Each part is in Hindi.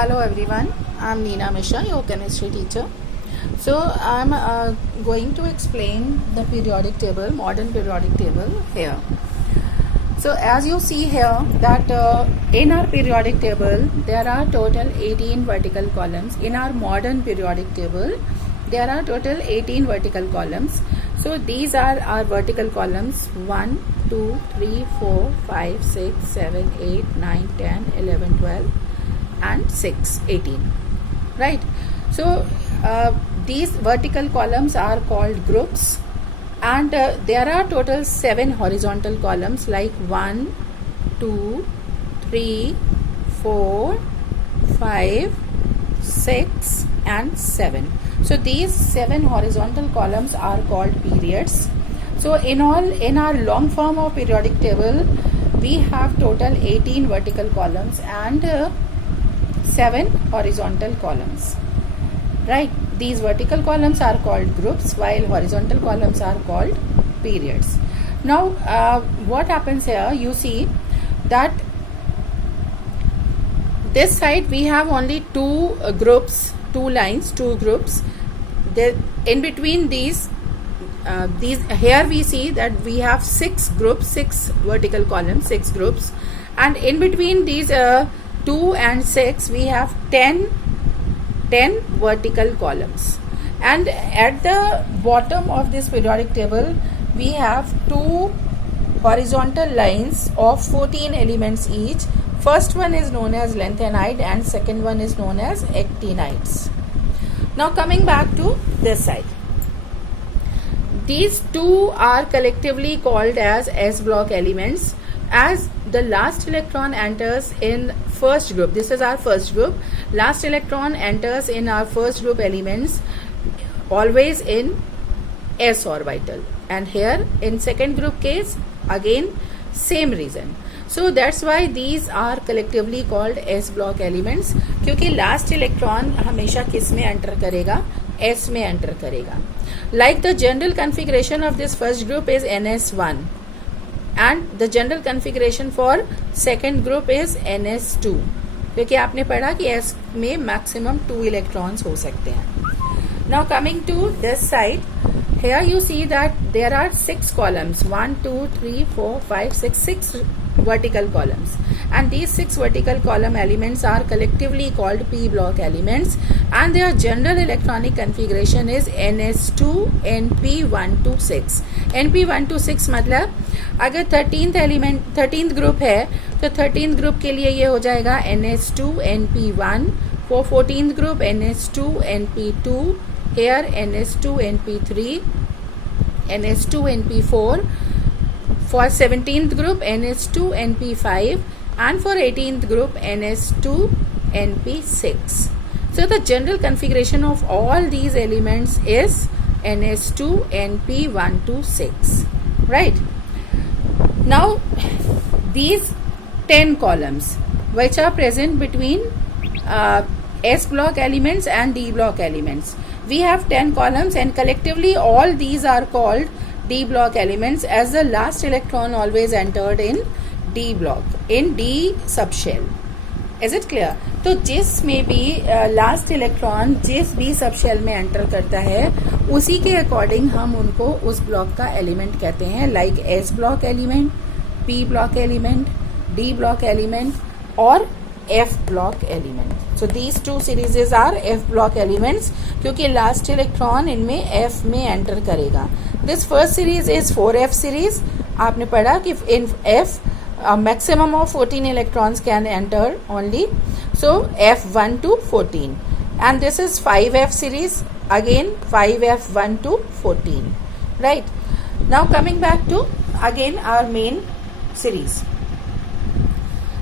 Hello everyone, I'm Neena Mishra, your chemistry teacher. So I'm going to explain the periodic table, modern periodic table here. So as you see here that in our periodic table there are total 18 vertical columns. In our modern periodic table there are total 18 vertical columns. So these are our vertical columns 1, 2, 3, 4, 5, 6, 7, 8, 9, 10, 11, 12 and 6, 18, right? So these vertical columns are called groups, and there are total 7 horizontal columns like 1, 2, 3, 4, 5, 6 and 7. So these 7 horizontal columns are called periods. So in our long form of periodic table we have total 18 vertical columns and 7 horizontal columns, right? These vertical columns are called groups while horizontal columns are called periods. Now what happens here, you see that this side we have only two groups, two lines, two groups. In between these here we see that we have 6 groups, 6 vertical columns, 6 groups, and in between these 2 and 6 we have 10 vertical columns, and at the bottom of this periodic table we have 2 horizontal lines of 14 elements each. First one is known as lanthanide and second one is known as actinides. Now coming back to this side, these two are collectively called as S block elements. As the last electron enters in first group, this is our first group, last electron enters in our first group elements always in s orbital, and here in second group case again same reason. So that's why these are collectively called S block elements, क्योंकि last electron हमेशा किस में enter करेगा, S में enter करेगा. Like the general configuration of this first group is NS1 and the general configuration for second group is NS2, क्योंकि आपने पढ़ा कि S में maximum 2 electrons हो सकते हैं. Now coming to this side, here you see that there are 6 columns, 1, 2, 3, 4, 5, 6 vertical columns, and these 6 vertical column elements are collectively called P block elements, and their general electronic configuration is NS2 NP126. NP126 मतलब अगर 13th एलिमेंट 13th ग्रुप है तो 13th ग्रुप के लिए ये हो जाएगा NS2 NP1, for 14th group NS2 NP2, here NS2 NP3, NS2 NP4, for 17th group NS2 NP5, and for 18th group NS2 NP6. So the general configuration of all these elements is NS2 NP126, right? Now these 10 columns which are present between S block elements and D block elements, we have 10 columns and collectively all these are called D block elements, as the last electron always entered in D block, in D subshell. Is it clear? तो जिस में भी लास्ट इलेक्ट्रॉन जिस भी सबशेल में एंटर करता है उसी के अकॉर्डिंग हम उनको उस ब्लॉक का एलिमेंट कहते हैं, like S block element, P block element, D block element और F block element. So these two series are F block elements, क्योंकि लास्ट इलेक्ट्रॉन इनमें एफ में एंटर करेगा. This first series is 4f series. आपने पढ़ा कि in F maximum of 14 electrons can enter only, so f1 to 14, and this is 5f series, again 5f1 to 14, right? Now coming back to again our main series.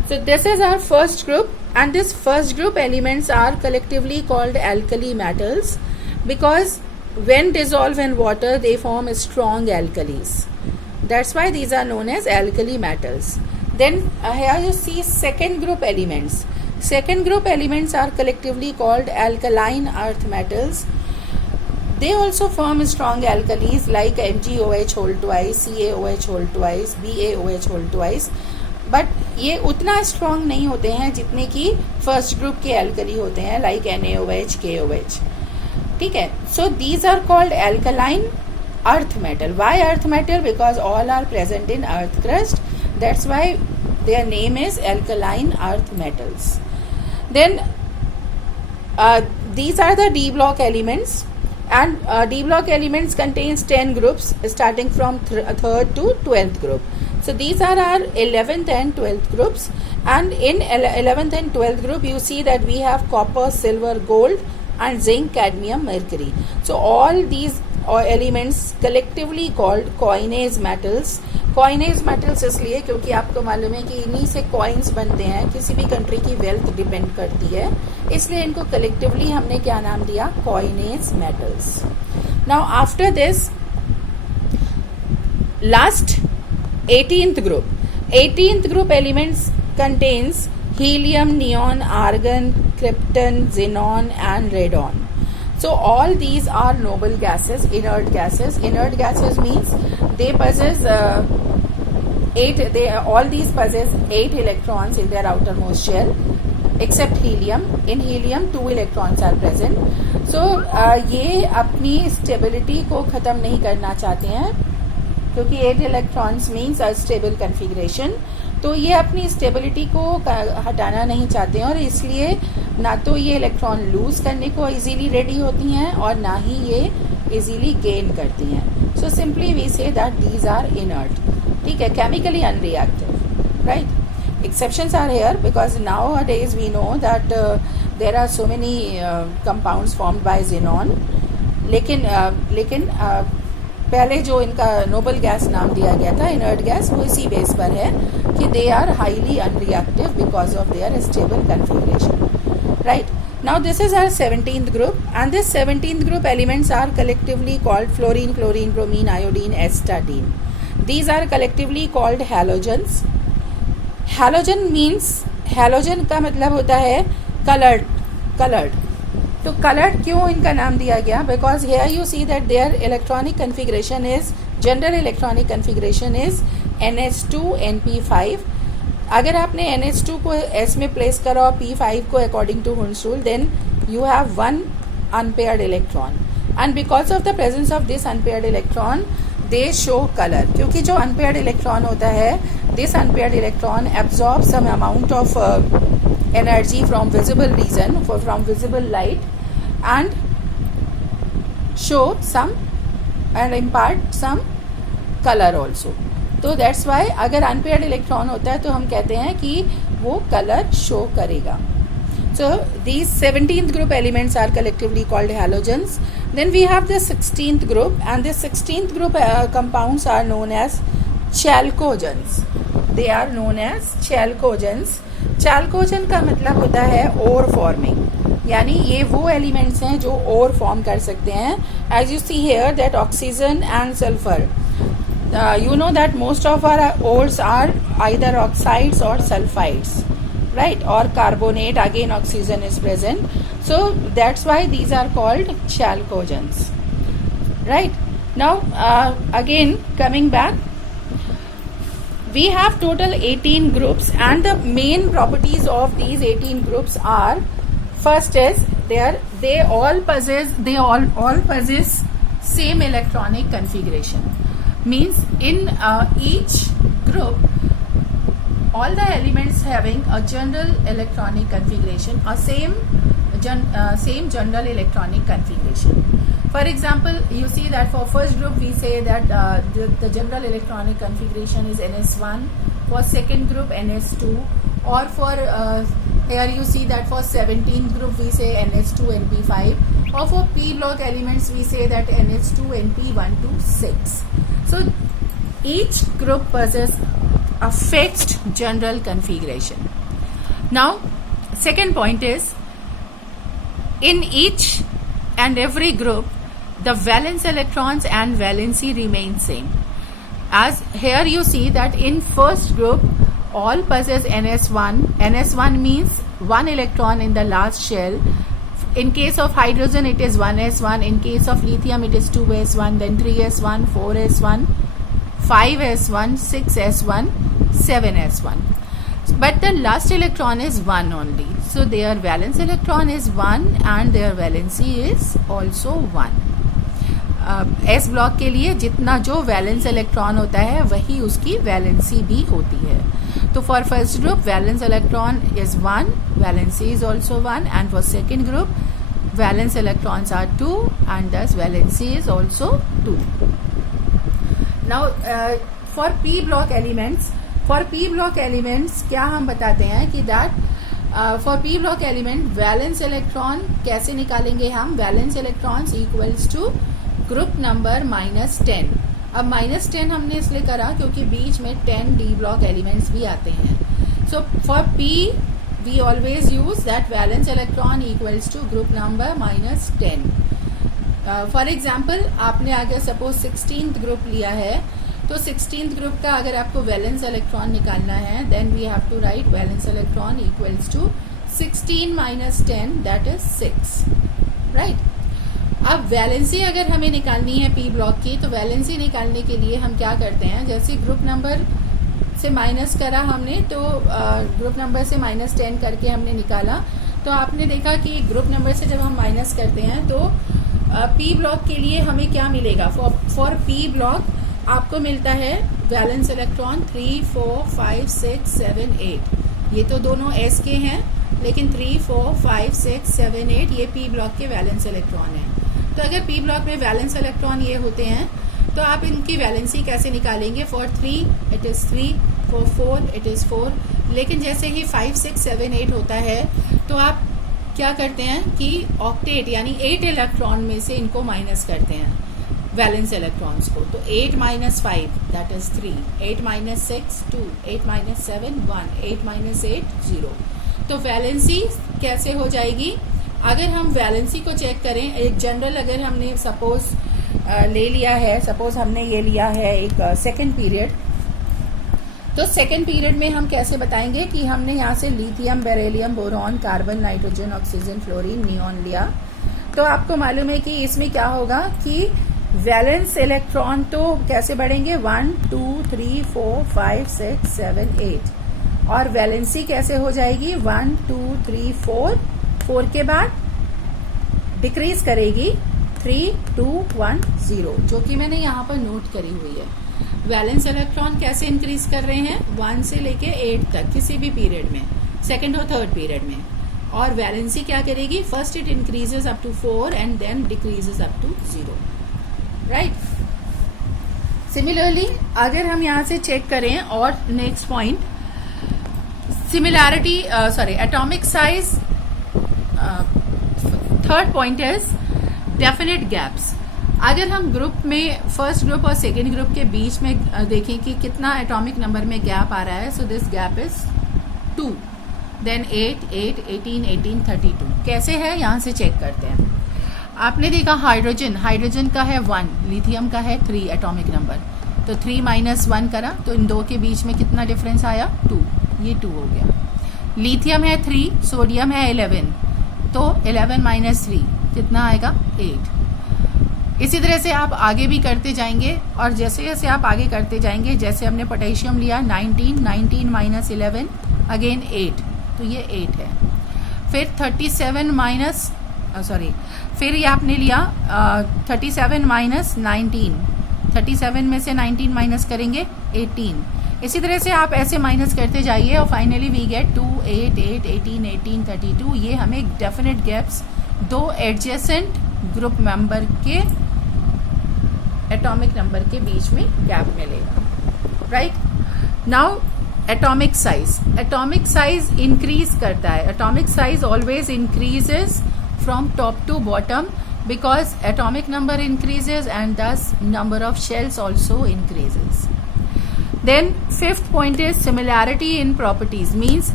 So this is our first group, and this first group elements are collectively called alkali metals because when dissolved in water they form strong alkalis. That's why these are known as alkali metals. Then here you see second group elements. Second group elements are collectively called alkaline earth metals. They also form strong alkalis like MgOH whole twice, CaOH whole twice, BaOH whole twice. But ये उतना स्ट्रांग नहीं होते हैं जितने कि फर्स्ट ग्रुप के एल्कली होते हैं, लाइक NaOH, KOH. ठीक है. So these are called alkaline earth metal. Why earth metal? Because all are present in earth crust. That's why their name is alkaline earth metals. Then these are the D block elements, and D block elements contains 10 groups starting from 3rd to 12th group. So these are our 11th and 12th groups, and in 11th and 12th group you see that we have copper, silver, gold and zinc, cadmium, mercury. So all these elements collectively called coinase metals. Coinage metals इसलिए क्योंकि आपको मालूम है कि इन्हीं से कॉइन्स बनते हैं, किसी भी कंट्री की वेल्थ डिपेंड करती है, इसलिए इनको कलेक्टिवली हमने क्या नाम दिया? Coinage metals. Now after this last 18th group elements contains helium, neon, argon, krypton, xenon and radon. So all these are noble gases, inert gases. Inert gases means they possess all these possess 8 electrons in their outermost shell, except helium. In helium 2 electrons are present. So ये अपनी stability को ख़त्म नहीं करना चाहते हैं, क्योंकि 8 electrons means a stable configuration. तो ये अपनी स्टेबिलिटी को हटाना नहीं चाहते हैं, और इसलिए ना तो ये इलेक्ट्रॉन लूज करने को इजीली रेडी होती हैं और ना ही ये इजीली गेन करती हैं. So simply we say that these are inert. ठीक है, chemically unreactive, right. Exceptions are here because nowadays we know that there are so many compounds formed by xenon. लेकिन पहले जो इनका नोबल गैस नाम दिया गया था इनर्ट गैस, वो इसी बेस पर है कि they are highly unreactive because of their stable configuration. Right. Now this is our 17th group, and this 17th group elements are collectively called fluorine, chlorine, bromine, iodine, astatine. These are collectively called halogens. Halogen means, halogen का मतलब होता है colored. तो कलर्ड क्यों इनका नाम दिया गया? Because here you see that their electronic configuration is, general electronic configuration is NH2 NP5. अगर आपने NH2 को S में प्लेस करा और P5 को according to Hund's rule, then you have one unpaired electron, and because of the presence of this unpaired electron they show colour. क्योंकि जो अनपेयर्ड इलेक्ट्रॉन होता है, this unpaired electron absorb some amount of energy from visible region, from visible light, and show some and impart some color also. तो that's why अगर unpaired electron होता है तो हम कहते हैं कि वो color show करेगा. So these 17th group elements are collectively called halogens. Then we have the 16th group, and this 16th group compounds are known as chalcogens. They are known as chalcogens. चाल्कोजन का मतलब होता है ओर फॉर्मिंग, यानी ये वो एलिमेंट्स हैं जो ओर फॉर्म कर सकते हैं. As you see here that oxygen and sulphur, you know that most of our ores are either oxides or sulfides, right, or carbonate, again oxygen is present, so that's why these are called chalcogens. Right. Now again coming back, we have total 18 groups, and the main properties of these 18 groups are, first is they all possess same electronic configuration. Means in each group all the elements having a general electronic configuration, or same general electronic configuration. For example, you see that for first group we say that the general electronic configuration is NS1, for second group NS2, or for here you see that for 17th group we say NS2 NP5, or for P block elements we say that NH2 NP1 to 6. So each group possesses a fixed general configuration. Now second point is, in each and every group the valence electrons and valency remain same. As here you see that in first group all possess NS1. NS1 means one electron in the last shell. In case of hydrogen it is 1s1, in case of lithium it is 2s1, then 3s1, 4s1, 5s1, 6s1, 7s1. but the last electron is 1 only, so their valence electron is 1 and their valency is also 1. S block के लिए जितना जो वैलेंस इलेक्ट्रॉन होता है वही उसकी वैलेंसी भी होती है. तो for first group valence electron is 1, valency is also 1, and for second group valence electrons are 2 and thus valency is also 2. Now for p block elements क्या हम बताते हैं कि that for p block element valence electron कैसे निकालेंगे हम? valence electrons equals to group number -10. अब -10 हमने इसलिए करा क्योंकि बीच में 10 d block elements भी आते हैं. So for p we always use that valence electron equals to group number -10. For example आपने अगर suppose 16th group लिया है तो 16th ग्रुप का अगर आपको वैलेंस इलेक्ट्रॉन निकालना है then we have to write valence electron equals to 16 - 10 that is 6, right. अब वैलेंसी अगर हमें निकालनी है पी ब्लॉक की तो वैलेंसी निकालने के लिए हम क्या करते हैं, जैसे ग्रुप नंबर से माइनस करा हमने तो ग्रुप नंबर से -10 करके हमने निकाला तो आपने देखा कि ग्रुप नंबर से जब हम माइनस करते हैं तो पी ब्लॉक के लिए हमें क्या मिलेगा? फॉर पी ब्लॉक आपको मिलता है वैलेंस इलेक्ट्रॉन 3, 4, 5, 6, 7, 8. ये तो दोनों एस के हैं लेकिन 3, 4, 5, 6, 7, 8 ये पी ब्लॉक के वैलेंस इलेक्ट्रॉन हैं. तो अगर पी ब्लॉक में वैलेंस इलेक्ट्रॉन ये होते हैं तो आप इनकी वैलेंसी कैसे निकालेंगे? For 3 it is 3, for 4 it is 4. लेकिन जैसे ही 5, 6, 7, 8 होता है तो आप क्या करते हैं कि ऑक्टेट यानी 8 इलेक्ट्रॉन में से इनको माइनस करते हैं वैलेंस इलेक्ट्रॉन्स को. तो 8 - 5 दैट इज 3, 8 - 6 2, 8 - 7 1, 8 - 8 0. तो वैलेंसी कैसे हो जाएगी? अगर हम वैलेंसी को चेक करें, एक जनरल अगर हमने सपोज ले लिया है, सपोज हमने ये लिया है एक सेकेंड पीरियड, तो सेकेंड पीरियड में हम कैसे बताएंगे कि हमने यहाँ से lithium, beryllium, boron, carbon, nitrogen, oxygen, fluorine, neon लिया. तो आपको मालूम है कि इसमें क्या होगा कि वैलेंस इलेक्ट्रॉन तो कैसे बढ़ेंगे? 1, 2, 3, 4, 5, 6, 7, 8. और वैलेंसी कैसे हो जाएगी? 1, 2, 3, 4 के बाद डिक्रीज करेगी 3, 2, 1, 0, जो कि मैंने यहाँ पर नोट करी हुई है. वैलेंस इलेक्ट्रॉन कैसे इंक्रीज कर रहे हैं? 1 से लेके 8 तक किसी भी पीरियड में, सेकेंड और थर्ड पीरियड में. और वैलेंसी क्या करेगी? First it increases up to 4 and then decreases up to 0, right. Similarly अगर हम यहाँ से चेक करें और next point similarity atomic size. Third point is definite gaps. अगर हम ग्रुप में फर्स्ट ग्रुप और सेकेंड ग्रुप के बीच में देखें कि कितना एटॉमिक नंबर में गैप आ रहा है, सो दिस गैप इज 2, देन 8, 8, 18, 18, 32. कैसे है यहाँ से चेक करते हैं. आपने देखा हाइड्रोजन का है 1, लिथियम का है 3 एटॉमिक नंबर, तो 3 - 1 करा तो इन दो के बीच में कितना डिफरेंस आया? 2. ये 2 हो गया. लिथियम है 3, सोडियम है 11, तो 11 - 3 कितना आएगा? 8. इसी तरह से आप आगे भी करते जाएंगे और जैसे जैसे आप आगे करते जाएंगे, जैसे हमने पोटेशियम लिया 19, 19 - 11 अगेन 8, तो ये 8 है. फिर 37 फिर ये आपने लिया 37 - 19, 37 में से 19 माइनस करेंगे 18. इसी तरह से आप ऐसे माइनस करते जाइए और फाइनली वी गेट 2, 8, 8, 18, 18, 32. ये हमें डेफिनेट गैप्स दो एडजेसेंट ग्रुप मेंबर के एटॉमिक नंबर के बीच में गैप मिलेगा, right. Now atomic size increase करता है. Atomic size always increases from top to bottom because atomic number increases and thus number of shells also increases. Then fifth point is similarity in properties, means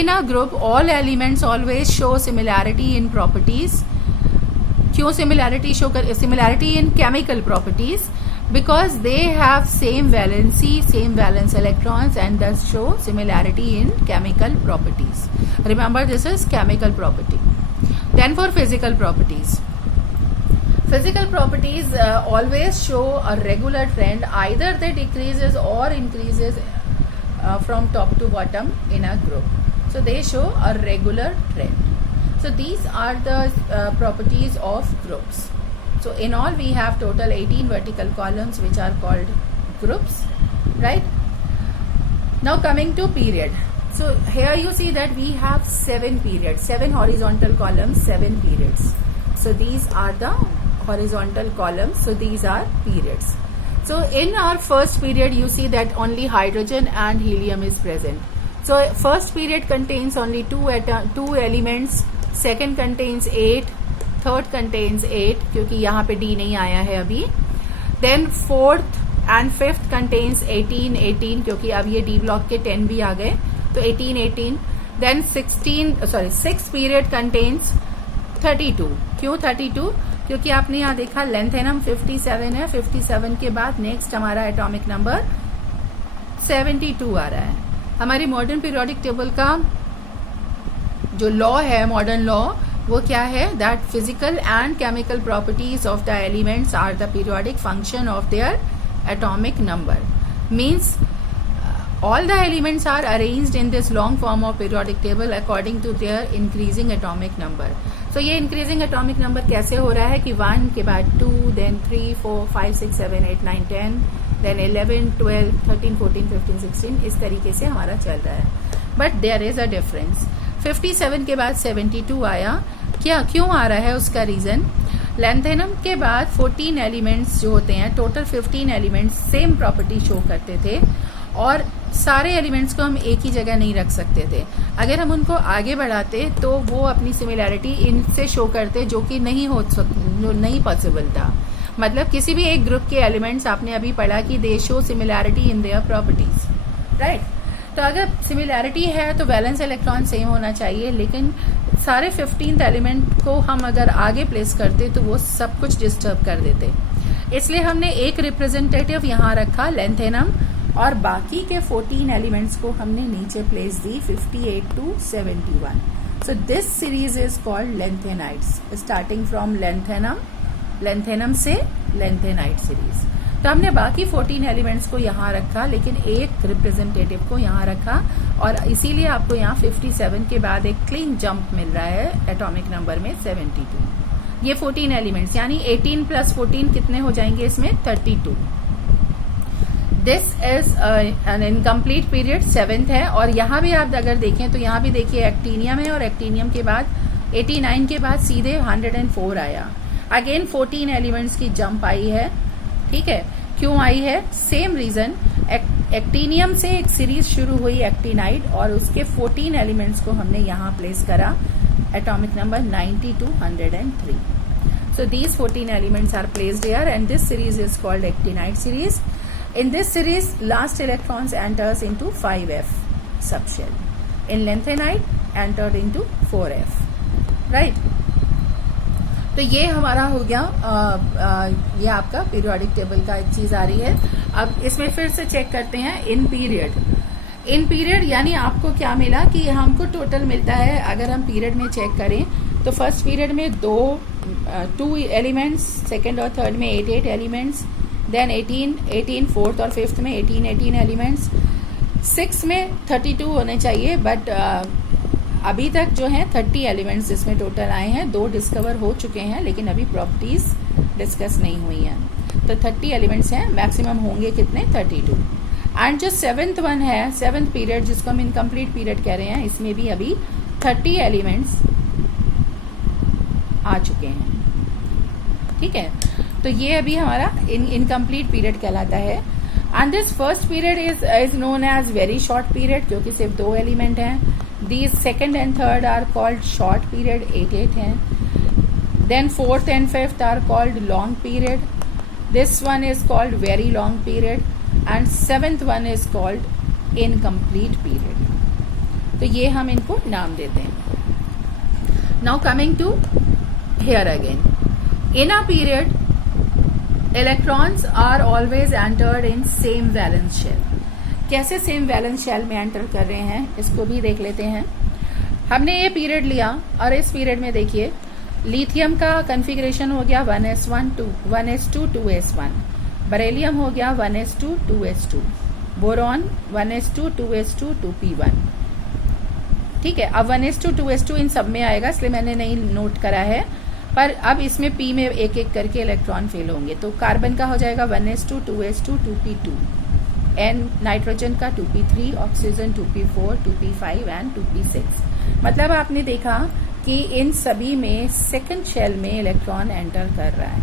in a group all elements always show similarity in properties. क्यों similarity in chemical properties? Because they have same valency, same valence electrons and thus show similarity in chemical properties. Remember, this is chemical property. Then for physical properties always show a regular trend, either they decreases or increases from top to bottom in a group. So they show a regular trend. So these are the properties of groups. So in all we have total 18 vertical columns which are called groups, right? Now coming to period. So here you see that we have 7 periods, 7 horizontal columns, 7 periods. So these are the horizontal columns, so these are periods. So in our first period you see that only hydrogen and helium is present. So first period contains only two elements, second contains 8, third contains 8 क्योंकि यहाँ पे D नहीं आया है अभी. Then fourth and fifth contains 18 क्योंकि अब ये D block के 10 भी आ गए तो 18. Then sixth period contains 32. क्यों 32? क्योंकि आपने यहाँ देखा लेंथेनम 57 है, 57 के बाद नेक्स्ट हमारा एटॉमिक नंबर 72 आ रहा है. हमारी मॉडर्न पीरियोडिक टेबल का जो लॉ है, मॉडर्न लॉ, वो क्या है? That physical and chemical properties of the elements are the periodic function of their atomic number. Means all the elements are arranged in this long form of periodic table according to their increasing atomic number. So ये increasing atomic number कैसे हो रहा है कि 1 के बाद 2, then 3, 4, 5, 6, 7, 8, 9, 10, then 11, 12, 13, 14, 15, 16 इस तरीके से हमारा चल रहा है. But there is a difference. 57 के बाद 72 आया. क्यों आ रहा है? उसका रीजन, लेंथेनम के बाद 14 एलिमेंट्स जो होते हैं, total 15 elements same property show करते थे और सारे एलिमेंट्स को हम एक ही जगह नहीं रख सकते थे. अगर हम उनको आगे बढ़ाते तो वो अपनी सिमिलैरिटी इनसे शो करते जो कि नहीं पॉसिबल था. मतलब किसी भी एक ग्रुप के एलिमेंट्स, आपने अभी पढ़ा कि दे show similarity in their properties, right? तो अगर सिमिलैरिटी है तो वैलेंस इलेक्ट्रॉन सेम होना चाहिए, लेकिन सारे 15th एलिमेंट को हम अगर आगे प्लेस करते तो वो सब कुछ डिस्टर्ब कर देते. इसलिए हमने एक रिप्रेजेंटेटिव यहाँ रखा लेंथेनम और बाकी के 14 एलिमेंट्स को हमने नीचे place the 58 to 71. So this series is called lanthanides, starting from lanthanum से लेंथेनाइट सीरीज. तो हमने बाकी 14 एलिमेंट्स को यहाँ रखा, लेकिन एक रिप्रेजेंटेटिव को यहाँ रखा और इसीलिए आपको यहाँ 57 के बाद एक क्लीन जंप मिल रहा है एटॉमिक नंबर में 72. ये 14 एलिमेंट्स यानी 18 + 14 कितने हो जाएंगे इसमें? 32. This is an incomplete period, 7th है. और यहाँ भी आप अगर देखें तो यहाँ भी देखिए एक्टीनियम है और एक्टीनियम के बाद 89 के बाद सीधे 104 आया. अगेन 14 एलिमेंट्स की जंप आई है. ठीक है, क्यों आई है? Same reason. एक्टीनियम से एक सीरीज शुरू हुई एक्टिनाइड और उसके 14 एलिमेंट्स को हमने यहाँ प्लेस करा atomic number 90 to 103. So these 14 elements are placed here and this series is called actinide series. In this series, last electrons enters into 5f subshell. In lanthanide, entered into 4f. Right? तो ये हमारा हो गया. ये आपका पीरियोडिक टेबल का एक चीज आ रही है. अब इसमें फिर से चेक करते हैं इन पीरियड यानी आपको क्या मिला कि हमको टोटल मिलता है. अगर हम पीरियड में चेक करें तो फर्स्ट पीरियड में 2 एलिमेंट्स, सेकेंड और थर्ड में 8 एलिमेंट्स, देन 18 फोर्थ और फिफ्थ में 18 एलिमेंट्स, 6 में 32 होने चाहिए बट अभी तक जो है 30 एलिमेंट्स इसमें टोटल आए हैं. 2 डिस्कवर हो चुके हैं लेकिन अभी प्रॉपर्टीज डिस्कस नहीं हुई हैं. तो 30 एलिमेंट्स हैं, मैक्सिमम होंगे कितने? 32. एंड जो 7th वन है, 7th पीरियड जिसको हम इनकम्प्लीट पीरियड कह रहे हैं, इसमें भी अभी 30 एलिमेंट्स आ चुके हैं. ठीक है, तो ये अभी हमारा इनकम्प्लीट पीरियड कहलाता है. And this first period is known as very short period क्योंकि सिर्फ 2 एलिमेंट हैं. These second and third are called short period, 8 हैं. Then fourth and fifth are called long period. This one is called very long period and 7th one is called incomplete period. तो ये हम इनको नाम देते हैं. Now coming to here again, in a period electrons are always entered in same valence shell. कैसे सेम वैलेंस शेल में एंटर कर रहे हैं इसको भी देख लेते हैं. हमने ये पीरियड लिया और इस पीरियड में देखिए लिथियम का कॉन्फ़िगरेशन हो गया 1s1 1s2 2s1. बरेलियम हो गया 1s2 2s2. Boron 1s2 2s2 2p1। ठीक है, अब 1s2 2s2 इन सब में आएगा, इसलिए मैंने नहीं नोट करा है, पर अब इसमें p में एक एक करके इलेक्ट्रॉन फेल होंगे। तो कार्बन का हो जाएगा 1s2 2s2 2p2, N nitrogen का 2p3, oxygen 2p4 2p5 and 2p6। मतलब आपने देखा कि इन सभी में सेकंड शेल में इलेक्ट्रॉन एंटर कर रहा है,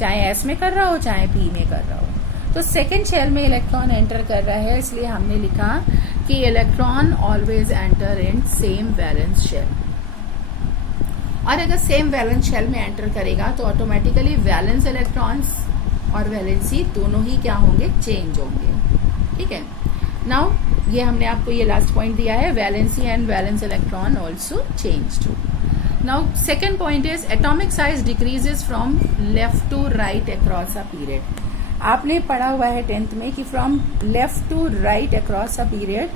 चाहे s में कर रहा हो चाहे p में कर रहा हो। तो सेकंड शेल में इलेक्ट्रॉन एंटर कर रहा है, इसलिए हमने लिखा कि electron always enter in same valence shell. और अगर सेम वैलेंस शेल में एंटर करेगा तो ऑटोमेटिकली वैलेंस इलेक्ट्रॉन्स और वैलेंसी दोनों ही क्या होंगे, चेंज होंगे। ठीक है, नाउ ये हमने आपको ये लास्ट पॉइंट दिया है, valency and valence electron also changed. Now second point is atomic size decreases from left to right across a period. आपने पढ़ा हुआ है 10th में कि from left to right across a period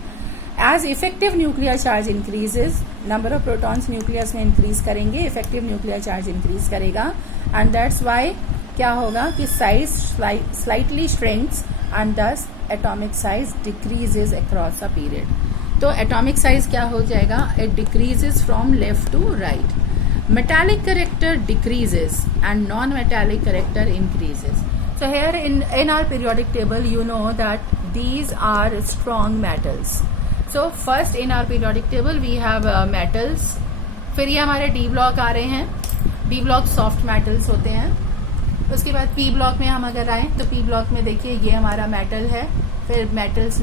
as effective nuclear charge increases, number of protons nucleus में इंक्रीज करेंगे, इफेक्टिव न्यूक्लियर चार्ज इंक्रीज करेगा, एंड दैट्स वाई क्या होगा कि size slightly shrinks and thus atomic size decreases across a period. तो एटॉमिक साइज क्या हो जाएगा, it decreases from left to right. Metallic character decreases and non metallic character increases. So here in our periodic table, you know that these are strong metals. So first in our periodic table we have metals. फिर ये हमारे D block आ रहे हैं। D block soft metals होते हैं। उसके बाद P block में हम अगर आए तो P block में देखिए ये हमारा metal है। फिर metals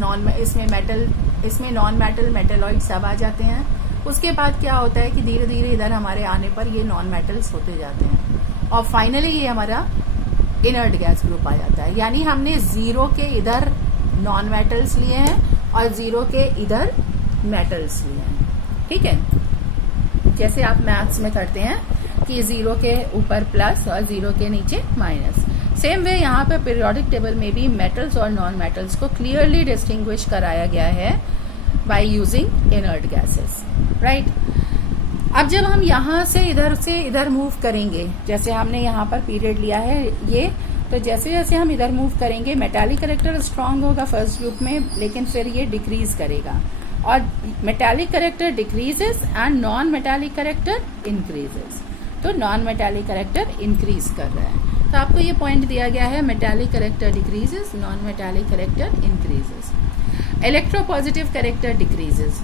इसमें non metal metalloid सब आ जाते हैं। उसके बाद क्या होता है कि धीरे धीरे इधर हमारे आने पर ये non metals होते जाते हैं और फाइनली ये हमारा इनर्ट गैस ग्रुप आ जाता है। यानी हमने जीरो के इधर नॉन मेटल्स लिए हैं और जीरो के इधर मेटल्स लिए हैं। ठीक है, जैसे आप मैथ्स में करते हैं कि जीरो के ऊपर प्लस और जीरो के नीचे माइनस, सेम वे यहाँ पे पीरियोडिक टेबल में भी मेटल्स और नॉन मेटल्स को क्लियरली डिस्टिंग्विश कराया गया है by using inert gases, right. अब जब हम यहाँ से इधर मूव करेंगे, जैसे हमने यहाँ पर पीरियड लिया है ये, तो जैसे जैसे हम इधर मूव करेंगे मेटालिक कैरेक्टर स्ट्रांग होगा फर्स्ट ग्रुप में, लेकिन फिर ये डिक्रीज करेगा और metallic character decreases and non metallic character increases. तो नॉन मेटालिक कैरेक्टर इंक्रीज कर रहा है। तो आपको ये पॉइंट दिया गया है, metallic character decreases, non metallic character increases. Electropositive character decreases.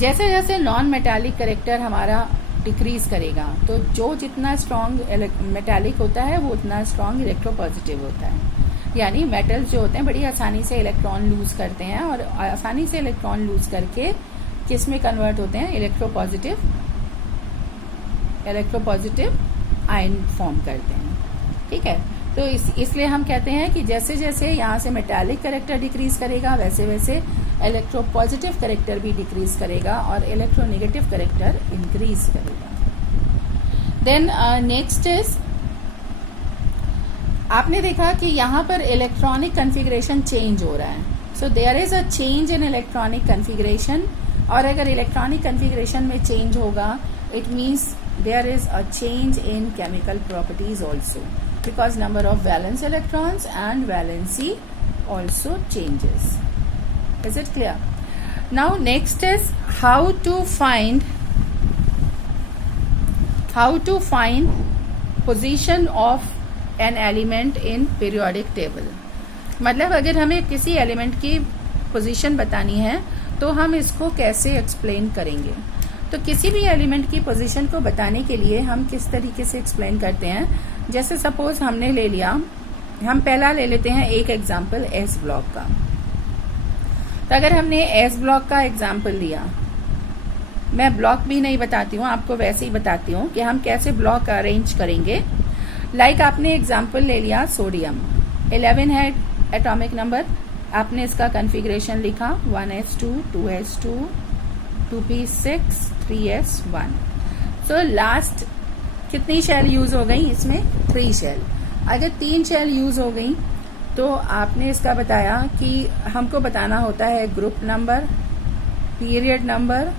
जैसे जैसे नॉन मेटालिक कैरेक्टर हमारा डिक्रीज करेगा तो जो जितना स्ट्रांग मेटालिक होता है वो उतना स्ट्रांग इलेक्ट्रोपॉजिटिव होता है। यानी मेटल्स जो होते हैं बड़ी आसानी से इलेक्ट्रॉन लूज करते हैं और आसानी से इलेक्ट्रॉन लूज करके किस में कन्वर्ट होते हैं, इलेक्ट्रोपॉजिटिव आयन फॉर्म करते हैं। ठीक है, तो इसलिए हम कहते हैं कि जैसे जैसे यहाँ से मेटालिक कैरेक्टर डिक्रीज करेगा वैसे वैसे इलेक्ट्रोपॉजिटिव कैरेक्टर भी डिक्रीज करेगा और इलेक्ट्रोनेगेटिव कैरेक्टर इंक्रीज करेगा। देन नेक्स्ट इज, आपने देखा कि यहाँ पर इलेक्ट्रॉनिक कन्फिग्रेशन चेंज हो रहा है। So there is a change in electronic configuration, और अगर इलेक्ट्रॉनिक कन्फिग्रेशन में चेंज होगा it means there is a change in chemical properties also, because number of valence electrons and valency also changes. Is it clear? Now next is how to find position of an element in periodic table. मतलब अगर हमें किसी एलिमेंट की पोजीशन बतानी है तो हम इसको कैसे एक्सप्लेन करेंगे। तो किसी भी एलिमेंट की पोजीशन को बताने के लिए हम किस तरीके से एक्सप्लेन करते हैं, जैसे सपोज हमने ले लिया, हम पहला ले लेते हैं एक एग्जाम्पल एस ब्लॉक का। तो अगर हमने एस ब्लॉक का एग्जाम्पल लिया, मैं ब्लॉक भी नहीं बताती हूँ, आपको वैसे ही बताती हूँ कि हम कैसे ब्लॉक अरेंज करेंगे। लाइक आपने एग्जाम्पल ले लिया सोडियम, 11 है एटॉमिक नंबर, आपने इसका कन्फिग्रेशन लिखा 1s2 2s2 2p6 3s1। So last कितनी शेल यूज हो गई इसमें, 3 शेल। अगर 3 शेल यूज हो गई तो आपने इसका बताया कि हमको बताना होता है ग्रुप नंबर, पीरियड नंबर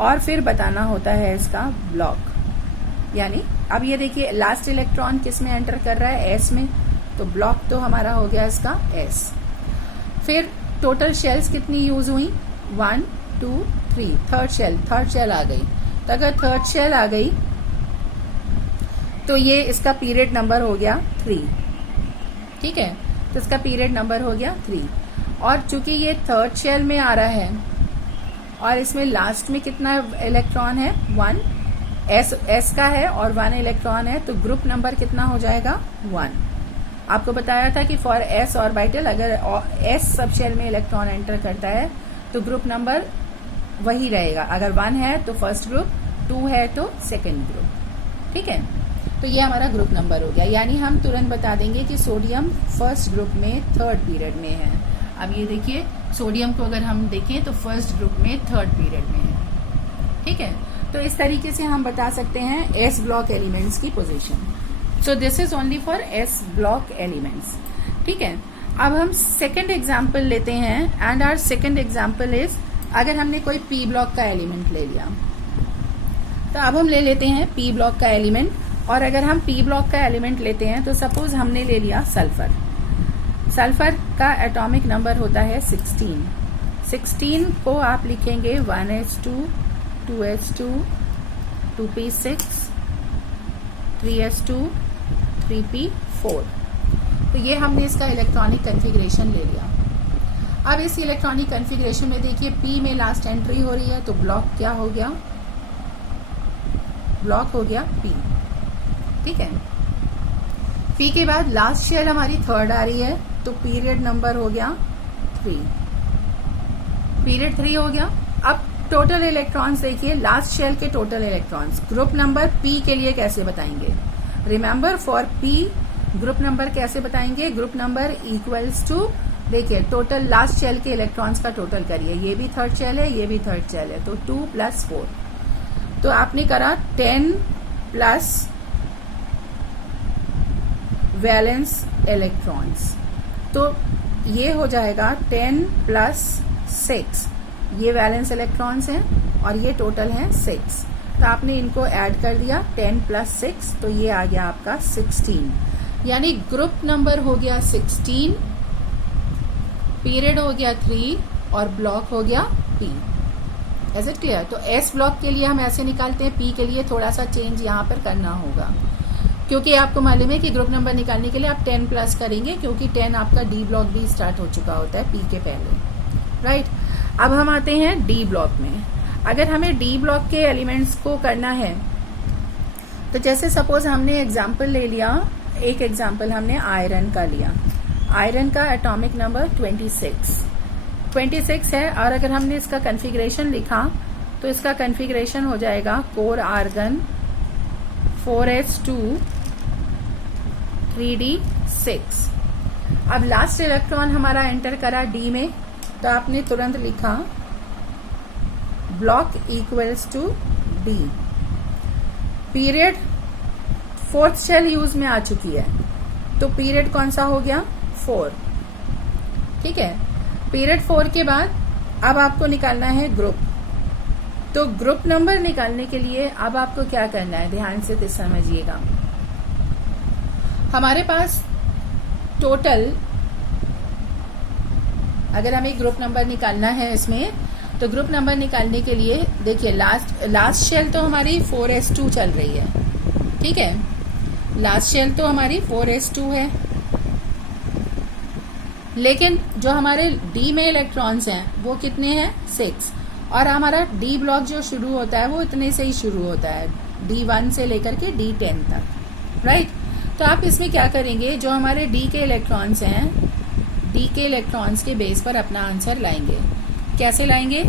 और फिर बताना होता है इसका ब्लॉक। यानी अब ये देखिए लास्ट इलेक्ट्रॉन किस में एंटर कर रहा है, एस में, तो ब्लॉक तो हमारा हो गया इसका एस। फिर टोटल शेल्स कितनी यूज हुई, 1 2 3, थर्ड शेल आ गई। तो अगर थर्ड शेल आ गई तो ये इसका पीरियड नंबर हो गया 3, ठीक है, तो इसका पीरियड नंबर हो गया 3। और चूंकि ये थर्ड शेल में आ रहा है और इसमें लास्ट में कितना इलेक्ट्रॉन है, 1, एस का है और 1 इलेक्ट्रॉन है, तो ग्रुप नंबर कितना हो जाएगा, 1। आपको बताया था कि फॉर एस ऑर्बिटल अगर एस सब शेल में इलेक्ट्रॉन एंटर करता है तो ग्रुप नंबर वही रहेगा, अगर 1 है तो फर्स्ट ग्रुप, 2 है तो सेकेंड ग्रुप, ठीक है। तो ये हमारा ग्रुप नंबर हो गया, यानी हम तुरंत बता देंगे कि सोडियम फर्स्ट ग्रुप में थर्ड पीरियड में है। अब ये देखिए सोडियम को अगर हम देखें तो फर्स्ट ग्रुप में थर्ड पीरियड में है, ठीक है। तो इस तरीके से हम बता सकते हैं एस ब्लॉक एलिमेंट्स की पोजीशन। So this is only for s block elements, ठीक है। अब हम सेकेंड एग्जाम्पल लेते हैं and our second example is, अगर हमने कोई पी ब्लॉक का एलिमेंट ले लिया, तो अब हम ले लेते हैं पी ब्लॉक का एलिमेंट। और अगर हम पी ब्लॉक का एलिमेंट लेते हैं तो सपोज हमने ले लिया सल्फर। सल्फर का एटॉमिक नंबर होता है 16। 16 को आप लिखेंगे 1s2 2s2 2p6 3s2 3p4। तो ये हमने इसका इलेक्ट्रॉनिक कन्फिग्रेशन ले लिया। अब इस इलेक्ट्रॉनिक कन्फिग्रेशन में देखिए पी में लास्ट एंट्री हो रही है, तो ब्लॉक क्या हो गया, ब्लॉक हो गया पी, ठीक है। पी के बाद लास्ट शेल हमारी थर्ड आ रही है, तो पीरियड नंबर हो गया 3, पीरियड 3 हो गया। अब टोटल इलेक्ट्रॉन्स देखिए, लास्ट शेल के total electrons group number P के लिए कैसे बताएंगे, remember for P group number कैसे बताएंगे, ग्रुप नंबर इक्वल्स टू, देखिए टोटल लास्ट शेल के इलेक्ट्रॉन्स का टोटल करिए, ये भी थर्ड शेल है, ये भी थर्ड शेल है, तो 2 + 4, तो आपने करा 10 प्लस वैलेंस इलेक्ट्रॉन्स, तो ये हो जाएगा 10 + 6, ये वैलेंस इलेक्ट्रॉन्स हैं और ये टोटल हैं 6, तो आपने इनको ऐड कर दिया 10 + 6, तो ये आ गया आपका 16, यानी ग्रुप नंबर हो गया 16, पीरियड हो गया 3 और ब्लॉक हो गया पी। Is it clear? तो एस ब्लॉक के लिए हम ऐसे निकालते हैं, पी के लिए थोड़ा सा चेंज यहाँ पर करना होगा, क्योंकि आपको मालूम है कि ग्रुप नंबर निकालने के लिए आप 10 प्लस करेंगे, क्योंकि 10 आपका डी ब्लॉक भी स्टार्ट हो चुका होता है पी के पहले, राइट। अब हम आते हैं डी ब्लॉक में। अगर हमें डी ब्लॉक के एलिमेंट्स को करना है, तो जैसे सपोज हमने एग्जाम्पल ले लिया, एक एग्जाम्पल हमने आयरन का लिया, आयरन का एटॉमिक नंबर 26 है, और अगर हमने इसका कन्फिग्रेशन लिखा तो इसका कन्फिग्रेशन हो जाएगा कोर आर्गन 4s2 3d6। अब लास्ट इलेक्ट्रॉन हमारा एंटर करा डी में, तो आपने तुरंत लिखा block equals to d. Period fourth shell use में आ चुकी है, तो पीरियड कौन सा हो गया, 4, ठीक है। पीरियड 4 के बाद अब आपको निकालना है ग्रुप, तो ग्रुप नंबर निकालने के लिए अब आपको क्या करना है, ध्यान से समझिएगा। हमारे पास टोटल, अगर हमें ग्रुप नंबर निकालना है इसमें, तो ग्रुप नंबर निकालने के लिए देखिए लास्ट शेल तो हमारी 4s2 चल रही है, ठीक है, लास्ट शेल तो हमारी 4s2 है, लेकिन जो हमारे डी में इलेक्ट्रॉन्स हैं वो कितने हैं, 6, और हमारा डी ब्लॉक जो शुरू होता है वो इतने से ही शुरू होता है, D1 से लेकर के D10 तक, राइट। तो आप इसमें क्या करेंगे, जो हमारे डी के इलेक्ट्रॉन्स हैं, डी के इलेक्ट्रॉन्स के बेस पर अपना आंसर लाएंगे। कैसे लाएंगे,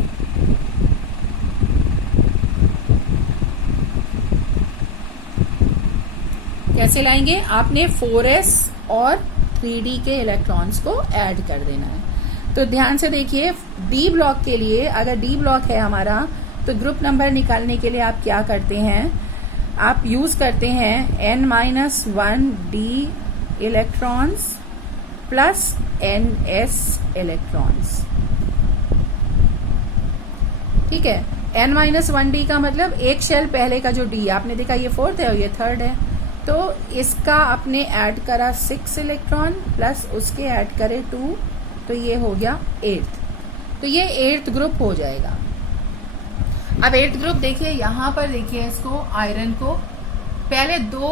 कैसे लाएंगे, आपने 4s और 3d के इलेक्ट्रॉन्स को ऐड कर देना है। तो ध्यान से देखिए, डी ब्लॉक के लिए अगर डी ब्लॉक है हमारा, तो ग्रुप नंबर निकालने के लिए आप क्या करते हैं, आप यूज करते हैं n-1d electrons plus ns electrons, ठीक है। n-1d का मतलब एक शेल पहले का जो d आपने देखा ये 4th है और ये 3rd है, तो इसका आपने ऐड करा 6 इलेक्ट्रॉन प्लस उसके ऐड करे 2 तो ये हो गया 8th, तो ये 8th ग्रुप हो जाएगा। अब 8th ग्रुप देखिए, यहाँ पर देखिए इसको आयरन को पहले दो,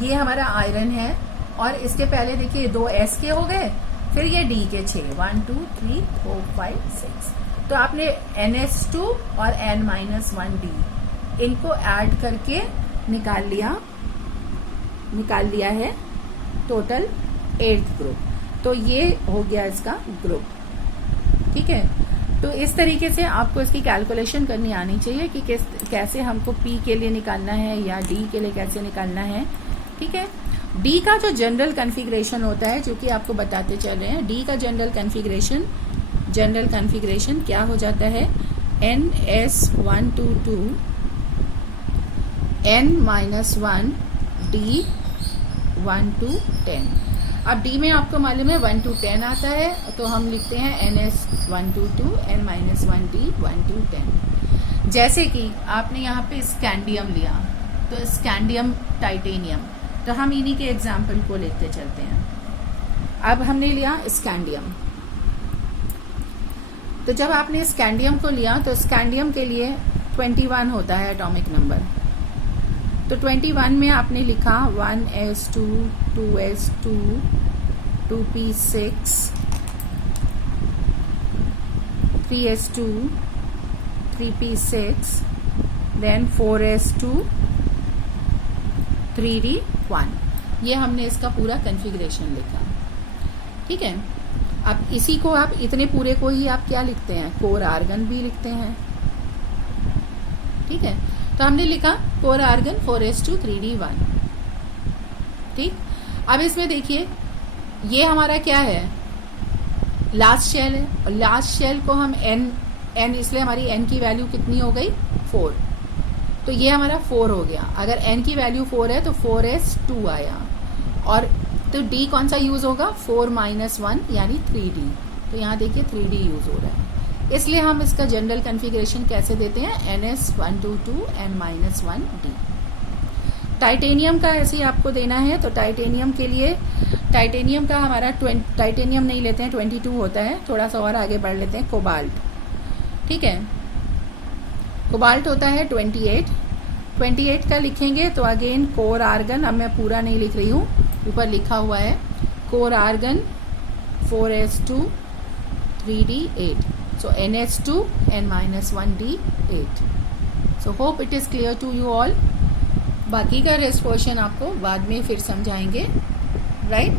ये हमारा आयरन है और इसके पहले देखिए 2 S के हो गए, फिर ये D के 6, 1 2 3 4 5 6, तो आपने NS2 और N-1D इनको ऐड करके निकाल लिया है टोटल 8th ग्रुप, तो ये हो गया इसका ग्रुप। ठीक है, तो इस तरीके से आपको इसकी कैलकुलेशन करनी आनी चाहिए कि कैसे हमको P के लिए निकालना है या D के लिए कैसे निकालना है। ठीक है, D का जो जनरल कॉन्फ़िगरेशन होता है, जो कि आपको बताते चल रहे हैं, D का जनरल कॉन्फ़िगरेशन क्या हो जाता है, NS122 N-1 D 1 to 10। अब D में आपको मालूम है 1 to 10 आता है, तो हम लिखते हैं NS122 N-1 D 1 to 10। जैसे कि आपने यहाँ पे स्कैंडियम लिया, तो स्कैंडियम टाइटेनियम, तो हम इन्हीं के एग्जाम्पल को लेते चलते हैं। अब हमने लिया स्कैंडियम, तो जब आपने स्कैंडियम को लिया तो स्कैंडियम के लिए 21 होता है एटॉमिक नंबर, तो 21 में आपने लिखा 1s2 2s2 2p6 3s2 3p6 then 4s2 3d1, ये हमने इसका पूरा कॉन्फ़िगरेशन लिखा। ठीक है, अब इसी को आप इतने पूरे को ही आप क्या लिखते हैं, कोर आर्गन भी लिखते हैं। ठीक है, तो हमने लिखा कोर आर्गन 4s2 3d1। ठीक, अब इसमें देखिए ये हमारा क्या है, लास्ट शेल है, और लास्ट शेल को हम n इसलिए हमारी n की वैल्यू कितनी हो गई 4, तो ये हमारा 4 हो गया। अगर n की वैल्यू 4 है तो 4s2 आया, और तो d कौन सा यूज होगा, 4 - 1 यानी 3d, तो यहाँ देखिए 3d यूज हो रहा है, इसलिए हम इसका जनरल कॉन्फ़िगरेशन कैसे देते हैं, NS122 N-1 D। टाइटेनियम का ऐसे ही आपको देना है, तो टाइटेनियम के लिए, टाइटेनियम का हमारा टाइटेनियम नहीं लेते हैं, 22 होता है, थोड़ा सा और आगे बढ़ लेते हैं, कोबाल्ट। ठीक है, कोबाल्ट होता है 28 का लिखेंगे तो अगेन कोर आर्गन, अब मैं पूरा नहीं लिख रही हूँ, ऊपर लिखा हुआ है core argon 4s2 3d8, so NH2 N-1 D8। so hope it is clear to you all। बाकी का रेस्ट पोर्शन आपको बाद में फिर समझाएंगे, राइट।